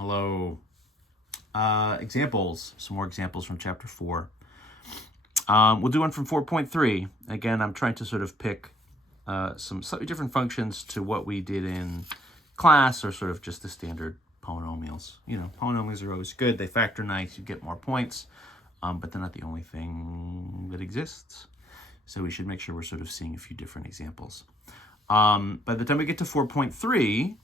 Hello. Examples, some more examples from chapter 4. We'll do one from 4.3. Again, I'm trying to sort of pick some slightly different functions to what we did in class, or sort of just the standard polynomials. You know, polynomials are always good. They factor nice. You get more points, but they're not the only thing that exists. So we should make sure we're sort of seeing a few different examples. By the time we get to 4.3,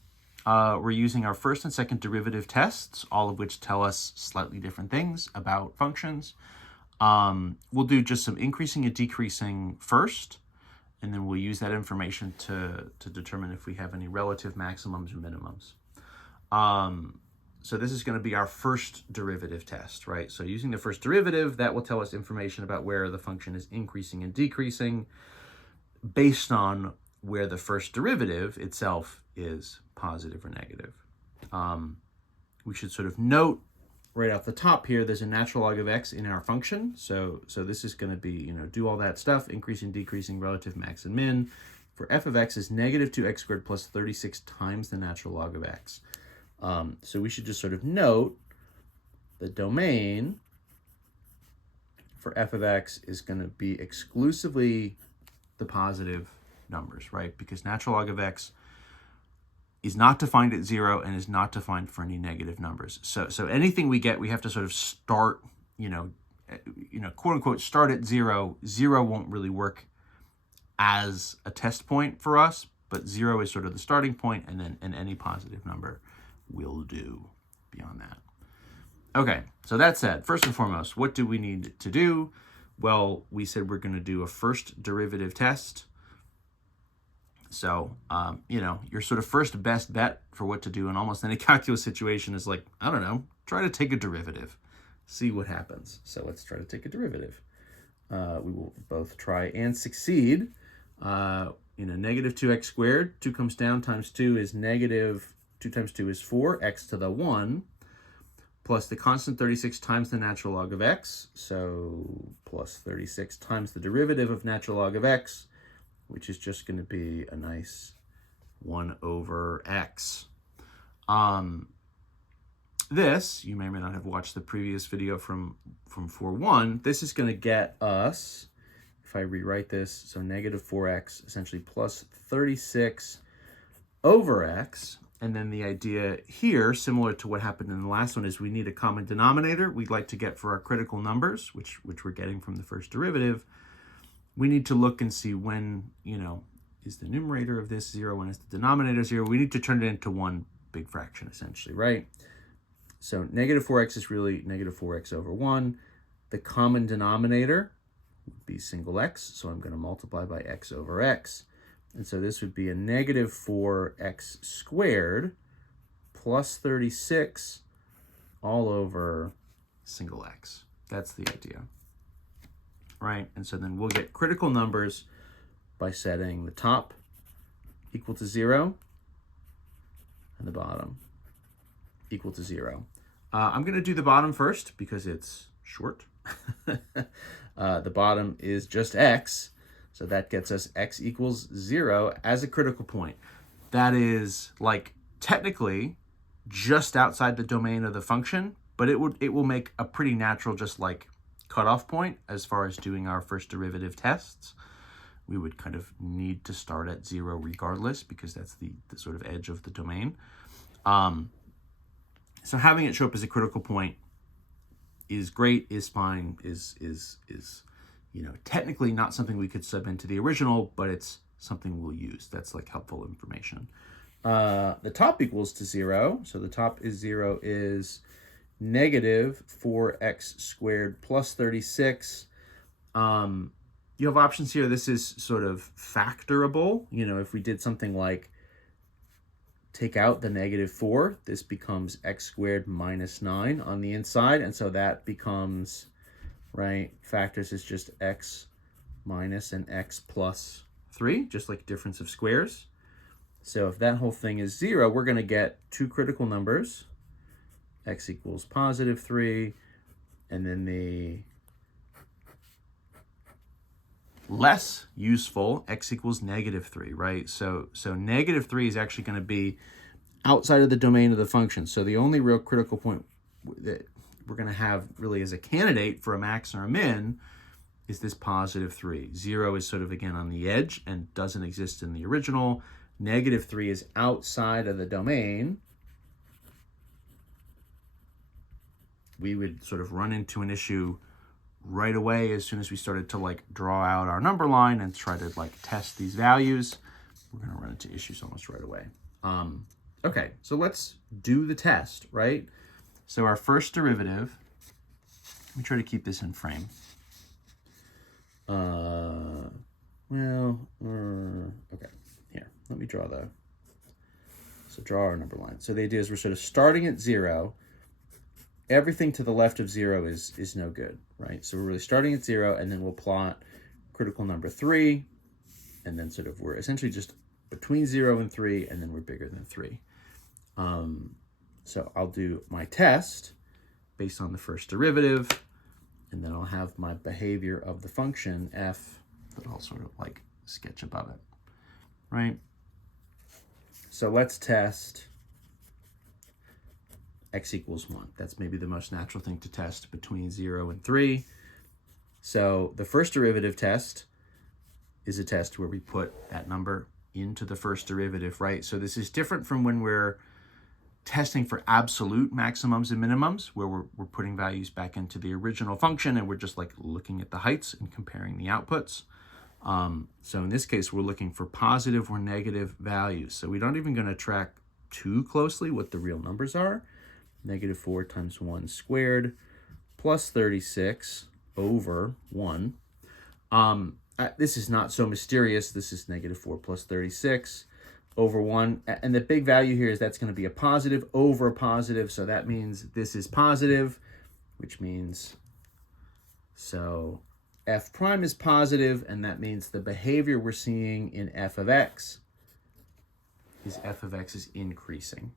we're using our first and second derivative tests, all of which tell us slightly different things about functions. We'll do just some increasing and decreasing first, and then we'll use that information to determine if we have any relative maximums or minimums. So this is going to be our first derivative test, right? So using the first derivative, that will tell us information about where the function is increasing and decreasing based on where the first derivative itself is positive or negative. We should sort of note right off the top here, there's a natural log of x in our function. So this is going to be, do all that stuff, increasing, decreasing, relative max and min. For f of x is negative 2x squared plus 36 times the natural log of x. So we should just sort of note the domain for f of x is going to be exclusively the positive numbers, right? Because natural log of x is not defined at 0 and is not defined for any negative numbers. So anything we get, we have to sort of start, quote unquote, start at 0. 0 won't really work as a test point for us, but 0 is sort of the starting point, and any positive number will do beyond that. Okay, so that said, first and foremost, what do we need to do? Well, we said we're going to do a first derivative test. So, your sort of first best bet for what to do in almost any calculus situation is like, I don't know, try to take a derivative, see what happens. So let's try to take a derivative. We will both try and succeed. Negative 2x squared, 2 comes down, times 2 is negative, 2 times 2 is 4, x to the 1, plus the constant 36 times the natural log of x. So plus 36 times the derivative of natural log of x, which is just going to be a nice 1 over x. This, you may or may not have watched the previous video from 4.1. This is going to get us, if I rewrite this, so negative 4x, essentially plus 36 over x. And then the idea here, similar to what happened in the last one, is we need a common denominator we'd like to get for our critical numbers, which we're getting from the first derivative. We need to look and see when, is the numerator of this 0, when is the denominator 0. We need to turn it into one big fraction, essentially, right? So negative 4x is really negative 4x over 1. The common denominator would be single x, so I'm going to multiply by x over x. And so this would be a negative 4x squared plus 36 all over single x. That's the idea. Right, and so then we'll get critical numbers by setting the top equal to 0 and the bottom equal to 0. I'm going to do the bottom first because it's short. The bottom is just x, so that gets us x equals 0 as a critical point. That is like technically just outside the domain of the function, but it will make a pretty natural just like cutoff point as far as doing our first derivative tests. We would kind of need to start at 0 regardless, because that's the sort of edge of the domain. So having it show up as a critical point is great, is fine, is technically not something we could sub into the original, but it's something we'll use. That's like helpful information. The top equals to 0, so the top is 0 is negative 4x squared plus 36. You have options here. This is sort of factorable. If we did something like take out the negative 4, this becomes x squared minus 9 on the inside. And so that becomes, right, factors is just x minus and x plus 3, just like difference of squares. So if that whole thing is 0, we're going to get two critical numbers, x equals positive 3, and then the less useful x equals negative 3, right? So negative 3 is actually going to be outside of the domain of the function. So the only real critical point that we're going to have really as a candidate for a max or a min is this positive 3. 0 is sort of, again, on the edge and doesn't exist in the original. Negative 3 is outside of the domain. We would sort of run into an issue right away as soon as we started to like draw out our number line and try to like test these values. We're going to run into issues almost right away. Okay, so let's do the test, right? So our first derivative, let me try to keep this in frame. Okay, here, let me draw draw our number line. So the idea is we're sort of starting at 0. Everything to the left of 0 is no good, right? So we're really starting at 0, and then we'll plot critical number 3, and then sort of we're essentially just between 0 and 3, and then we're bigger than 3. So I'll do my test based on the first derivative, and then I'll have my behavior of the function f that I'll sort of like sketch above it, right? So let's test x equals 1. That's maybe the most natural thing to test between 0 and 3. So the first derivative test is a test where we put that number into the first derivative, right? So this is different from when we're testing for absolute maximums and minimums, where we're putting values back into the original function and we're just like looking at the heights and comparing the outputs. So in this case, we're looking for positive or negative values. So we don't even going to track too closely what the real numbers are. Negative 4 times 1 squared plus 36 over 1. This is not so mysterious. This is negative 4 plus 36 over 1. And the big value here is that's going to be a positive over a positive. So that means this is positive, which means so f prime is positive, and that means the behavior we're seeing in f of x is increasing,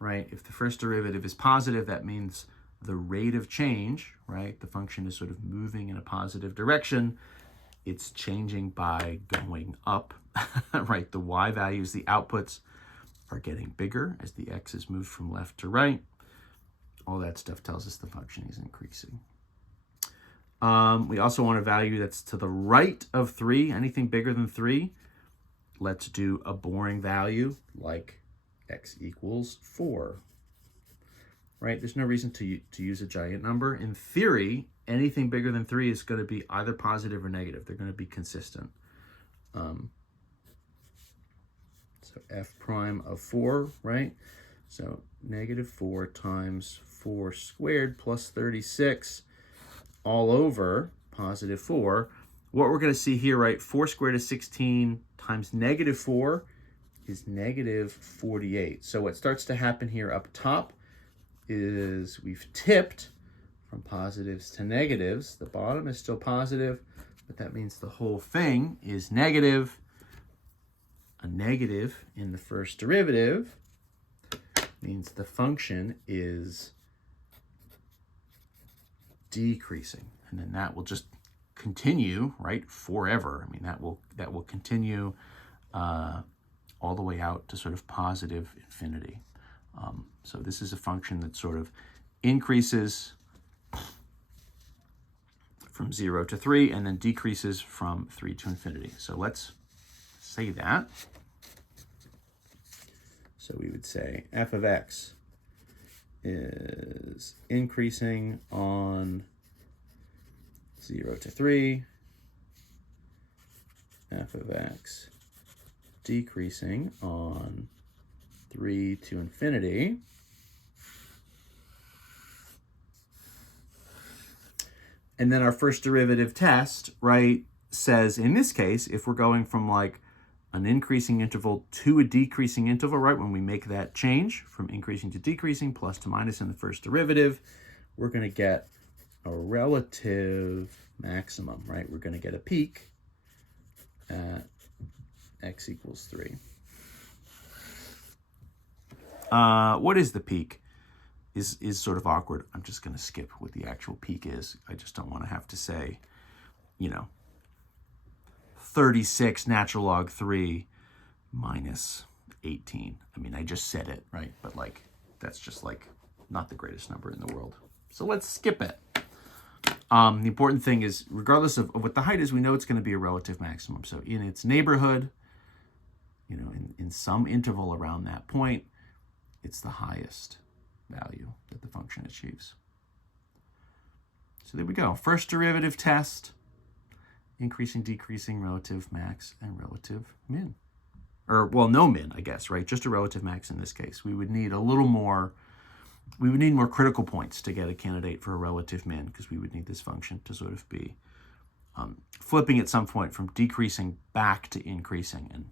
right? If the first derivative is positive, that means the rate of change, right? The function is sort of moving in a positive direction. It's changing by going up, right? The y values, the outputs are getting bigger as the x is moved from left to right. All that stuff tells us the function is increasing. We also want a value that's to the right of 3, anything bigger than 3. Let's do a boring value like x equals 4, right? There's no reason to use a giant number. In theory, anything bigger than 3 is going to be either positive or negative. They're going to be consistent. So f prime of 4, right? So negative 4 times 4 squared plus 36 all over positive 4. What we're going to see here, right? 4 squared is 16 times negative 4 is negative 48. So what starts to happen here up top is we've tipped from positives to negatives. The bottom is still positive, but that means the whole thing is negative. A negative in the first derivative means the function is decreasing, and then that will just continue, right, forever. I mean, that will continue all the way out to sort of positive infinity. So this is a function that sort of increases from 0 to 3 and then decreases from 3 to infinity. So let's say that. So we would say f of x is increasing on 0 to 3, f of x decreasing on 3 to infinity. And then our first derivative test, right, says in this case, if we're going from like an increasing interval to a decreasing interval, right, when we make that change from increasing to decreasing, plus to minus in the first derivative, we're going to get a relative maximum, right? We're going to get a peak at x equals 3. What is the peak is sort of awkward. I'm just going to skip what the actual peak is. I just don't want to have to say, 36 natural log 3 minus 18. I mean, I just said it, right? But like, that's just like not the greatest number in the world. So let's skip it. The important thing is, regardless of what the height is, we know it's going to be a relative maximum. So in its neighborhood, you know, in some interval around that point, it's the highest value that the function achieves. So there we go. First derivative test, increasing, decreasing, relative max, and relative min. Or, well, no min, I guess, right? Just a relative max in this case. We would need a little more, we would need more critical points to get a candidate for a relative min, because we would need this function to sort of be flipping at some point from decreasing back to increasing. And,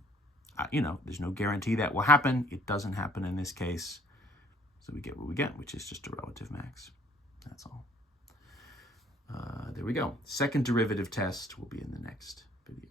you know, there's no guarantee that will happen. It doesn't happen in this case. So we get what we get, which is just a relative max. That's all. There we go. Second derivative test will be in the next video.